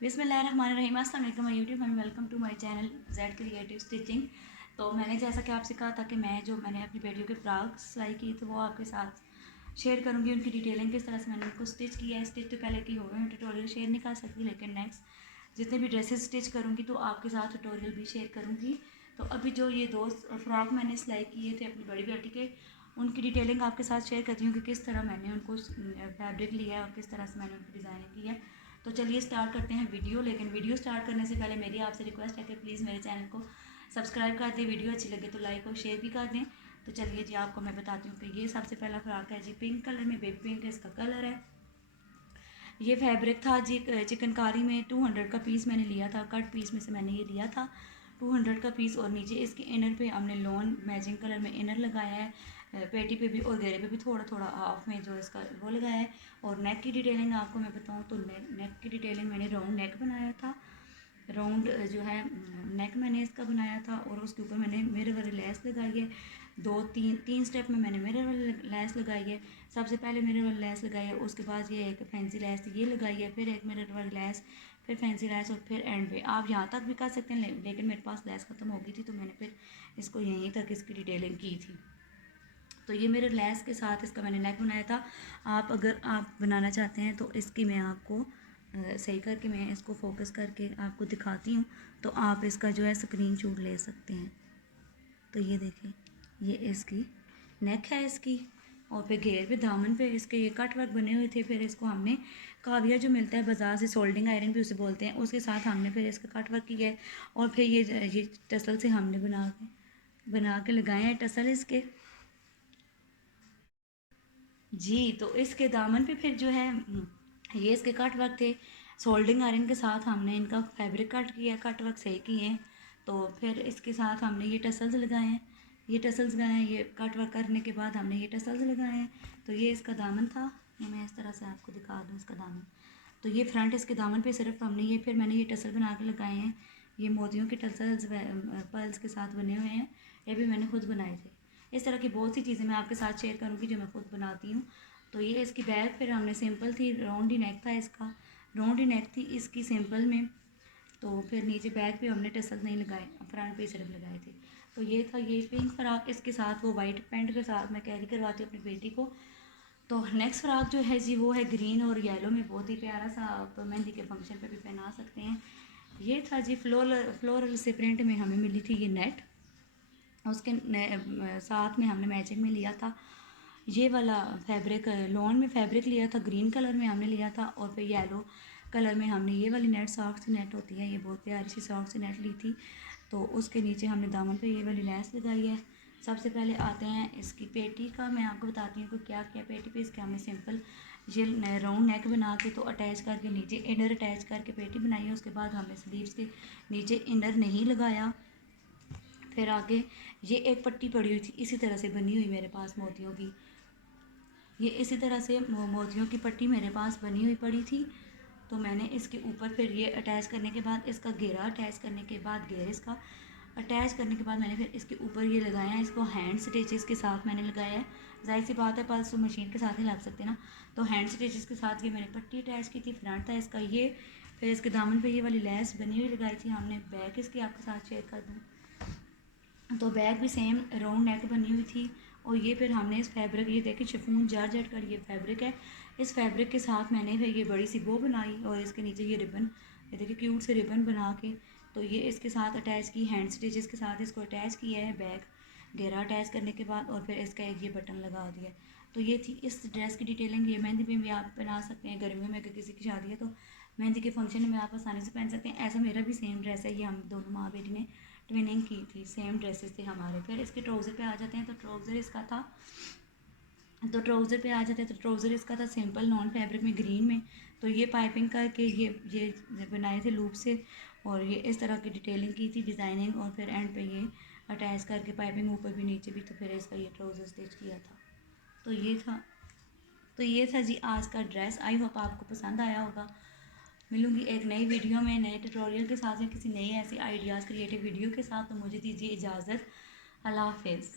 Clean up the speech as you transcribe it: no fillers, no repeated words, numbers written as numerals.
बिस्मिल्लाहिर्रहमानिर्रहीम, अस्सलाम वालेकुम my YouTube family, welcome to my channel Z creative stitching. तो मैंने जैसा कि आपसे कहा था कि मैंने अपनी बेटियों के फ्रॉक सिलाई की तो वो आपके साथ शेयर करूंगी, उनकी डिटेलिंग किस तरह से मैंने उनको स्टिच किया है। स्टिच तो पहले की हो गई, मैं ट्यूटोरियल शेयर नहीं कर सकती, लेकिन नेक्स्ट जितने भी ड्रेसेस स्टिच करूँगी तो आपके साथ ट्यूटोरियल भी शेयर करूँगी। तो अभी जो ये दो फ्रॉक मैंने सिलाई किए थे अपनी बड़ी बेटी के, उनकी डिटेलिंग आपके साथ शेयर करती हूँ कि किस तरह मैंने उनको फैब्रिक लिया है और किस तरह से मैंने उनकी डिज़ाइनिंग की है। तो चलिए स्टार्ट करते हैं वीडियो। लेकिन वीडियो स्टार्ट करने से पहले मेरी आपसे रिक्वेस्ट है कि प्लीज़ मेरे चैनल को सब्सक्राइब कर दें, वीडियो अच्छी लगे तो लाइक और शेयर भी कर दें। तो चलिए जी, आपको मैं बताती हूँ कि ये सबसे पहला फ्रॉक है जी, पिंक कलर में, बेबी पिंक इसका कलर है। ये फैब्रिक था जी चिकनकारी में, 200 का पीस मैंने लिया था, कट पीस में से मैंने ये लिया था 200 का पीस। और नीचे इसके इनर पे हमने लॉन मैचिंग कलर में इनर लगाया है, पेटी पे भी और घेरे पे भी थोड़ा थोड़ा हाफ में जो इसका वो लगाया है। और नेक की डिटेलिंग आपको मैं बताऊँ तो नेक की डिटेलिंग मैंने राउंड नेक बनाया था, राउंड जो है नेक मैंने इसका बनाया था। और उसके ऊपर मैंने मिरर वाली लेस लगाई है, तीन स्टेप में मैंने मिरर वाली लेस लगाई है। सबसे पहले मिरर वाली लेस लगाई है, उसके बाद ये एक फैंसी लेस ये लगाई है, फिर एक मिरर वाली लेस, फिर फैंसी लेस, और फिर एंड पे आप यहाँ तक भी कर सकते हैं, लेकिन मेरे पास लेस ख़त्म हो गई थी तो मैंने फिर इसको यहीं तक इसकी डिटेलिंग की थी। तो ये मेरे लेस के साथ इसका मैंने नेक बनाया था। अगर आप बनाना चाहते हैं तो इसकी मैं आपको सही करके मैं इसको फोकस करके आपको दिखाती हूँ, तो आप इसका जो है स्क्रीनशॉट ले सकते हैं। तो ये देखें, ये इसकी नेक है इसकी, और फिर घेर पे दामन पे इसके ये कट वर्क बने हुए थे। फिर इसको हमने काविया जो मिलता है बाज़ार से, सोल्डिंग आयरन भी उसे बोलते हैं, उसके साथ हमने फिर इसका कट वर्क किया है। और फिर ये टसल से हमने बना के लगाए हैं टसल इसके जी। तो इसके दामन पे फिर जो है ये इसके कट वर्क थे, सोल्डिंग आयरन के साथ हमने इनका फैब्रिक कट किया, कट वर्क सही किए हैं। तो फिर इसके साथ हमने ये टसल्स लगाए हैं, ये टसल्स लगाए हैं, ये कट वर्क करने के बाद हमने ये टसल्स लगाए हैं। तो ये इसका दामन था, ये मैं इस तरह से आपको दिखा दूँ इसका दामन। तो ये फ्रंट इसके दामन पे सिर्फ हमने ये, फिर मैंने ये टसल बना के लगाए हैं। ये मोतियों के टसल्स पर्ल्स के साथ बने हुए हैं, ये भी मैंने खुद बनाए थे। इस तरह की बहुत सी चीज़ें मैं आपके साथ शेयर करूँगी जो मैं खुद बनाती हूँ। तो ये इसकी बैग फिर हमने सिंपल थी, राउंड ही नेक था इसका, राउंड ही नेक थी इसकी सिंपल में। तो फिर नीचे बैग पे हमने टसल नहीं लगाए, फ्रंट पे सिर्फ लगाए थे। तो ये था ये पिंक फ्रॉक, इसके साथ वो वाइट पैंट के साथ मैं कैरी करवाती हूँ अपनी बेटी को। तो नेक्स्ट फ्रॉक जो है जी वो है ग्रीन और येलो में, बहुत ही प्यारा सा, आप मेहंदी के फंक्शन पे भी पहना सकते हैं। ये था जी फ्लोरल से प्रिंट में हमें मिली थी ये नेट, उसके साथ में हमने मैचिंग में लिया था ये वाला फैब्रिक, लॉन में फैब्रिक लिया था, ग्रीन कलर में हमने लिया था। और फिर येलो कलर में हमने ये वाली नेट, सॉफ्ट सी नेट होती है, ये बहुत प्यारी सी सॉफ्ट सी नेट ली थी। तो उसके नीचे हमने दामन पे ये वाली लेस लगाई है। सबसे पहले आते हैं इसकी पेटी का, मैं आपको बताती हूँ कि क्या क्या पेटी पे इसके हमने सिंपल ये राउंड नेक बना के तो अटैच करके नीचे इनर अटैच करके पेटी बनाई है। उसके बाद हमने स्लीव्स के नीचे इनर नहीं लगाया। फिर आगे ये एक पट्टी पड़ी हुई थी इसी तरह से बनी हुई मेरे पास मोतियों की, ये इसी तरह से मोतियों की पट्टी मेरे पास बनी हुई पड़ी थी। तो मैंने इसके ऊपर फिर ये अटैच करने के बाद इसका घेरा अटैच करने के बाद घेर इसका अटैच करने के बाद मैंने फिर इसके ऊपर ये लगाया है, इसको हैंड स्टिचेस के साथ मैंने लगाया है। जाहिर सी बात है पल्स तो मशीन के साथ नहीं लग सकते ना, तो हैंड स्टिचेस के साथ ये मैंने पट्टी अटैच की थी। फ्रंट था इसका ये, फिर इसके दामन पे ये वाली लेस बनी हुई लगाई थी हमने। बैक इसकी आपके साथ शेयर कर दूँ तो बैग भी सेम राउंड नेक बनी हुई थी। और ये फिर हमने इस फैब्रिक, ये देखिए शिफॉन जॉर्जेट का ये फैब्रिक है, इस फैब्रिक के साथ मैंने फिर ये बड़ी सी बो बनाई और इसके नीचे ये रिबन, ये देखिए क्यूट से रिबन बना के तो ये इसके साथ अटैच की, हैंड स्टिचेस के साथ इसको अटैच किया है। बैग घेरा अटैच करने के बाद और फिर इसका एक ये बटन लगा दिया। तो ये थी इस ड्रेस की डिटेलिंग। ये मेहंदी पे भी आप बना सकते हैं, गर्मियों में अगर किसी की शादी है तो मेहंदी के फंक्शन में आप आसानी से पहन सकते हैं। ऐसा मेरा भी सेम ड्रेस है, ये हम दोनों माँ बेटी ने ट्विनिंग की थी, सेम ड्रेसेस थे हमारे। फिर इसके ट्राउज़र पे आ जाते हैं, तो ट्राउज़र इसका था, तो ट्राउज़र पे आ जाते हैं तो ट्राउज़र इसका था सिंपल नॉन फैब्रिक में, ग्रीन में। तो ये पाइपिंग करके ये बनाए थे लूप से, और ये इस तरह की डिटेलिंग की थी, डिज़ाइनिंग, और फिर एंड पे ये अटैच करके पाइपिंग ऊपर भी नीचे भी। तो फिर इसका ये ट्राउज़र स्टिच किया था। तो ये था जी आज का ड्रेस। आई होप आपको पसंद आया होगा। मिलूंगी एक नई वीडियो में, नए ट्यूटोरियल के साथ, या किसी नई ऐसी आइडियाज़ क्रिएटिव वीडियो के साथ। तो मुझे दीजिए इजाज़त, अल्लाह हाफिज़।